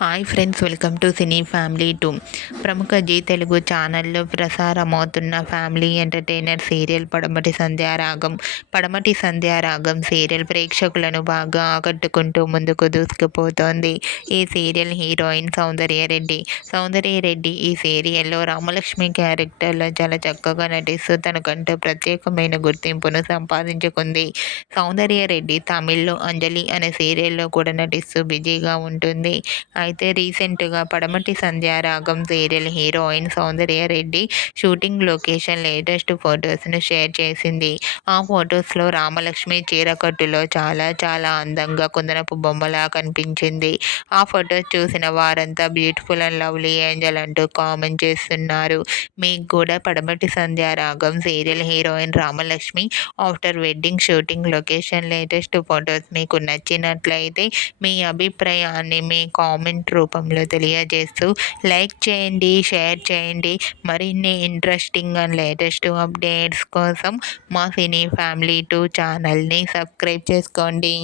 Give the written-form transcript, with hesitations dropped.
Hi friends, welcome to cine family 2. ప్రముఖ G Telugu ఛానల్లో ప్రసారమవుతున్న family entertainer serial పడమటి Sandhyaragam serial ప్రేక్షకులను బాగా ఆకట్టుకుంటూ ముందుకు దూసుకుపోతోంది. ఈ సీరియల్ హీరోయిన్ సౌందర్యరెడ్డి ఈ సీరియల్లో రామలక్ష్మి క్యారెక్టర్లో చాలా చక్కగా నటిస్తూ తనకంటూ ప్రత్యేకమైన గుర్తింపును సంపాదించుకుంది. సౌందర్యరెడ్డి తమిళ్లో అంజలి అనే సీరియల్లో కూడా నటిస్తూ బిజీగా ఉంటుంది. అయితే రీసెంట్గా Padamati Sandhyaragam serial heroine Soundarya Reddy shooting location latest ఫొటోస్ను షేర్ చేసింది. ఆ ఫొటోస్లో రామలక్ష్మి చీరకట్టులో చాలా చాలా అందంగా కుందనపు బొమ్మలా కనిపించింది. ఆ ఫొటోస్ చూసిన వారంతా బ్యూటిఫుల్ అండ్ లవ్లీ ఏంజల్ అంటూ కామెంట్ చేస్తున్నారు. మీకు కూడా Padamati Sandhyaragam serial heroine Ramalakshmi after wedding shooting location latest photos మీకు నచ్చినట్లయితే మీ అభిప్రాయాన్ని మీ కామెంట్ రూపంలో తెలియజేస్తూ లైక్ చేయండి, షేర్ చేయండి. మరిన్ని ఇంట్రెస్టింగ్ అండ్ లేటెస్ట్ అప్డేట్స్ కోసం మా సినీ ఫ్యామిలీ 2 ఛానల్ని సబ్స్క్రైబ్ చేసుకోండి.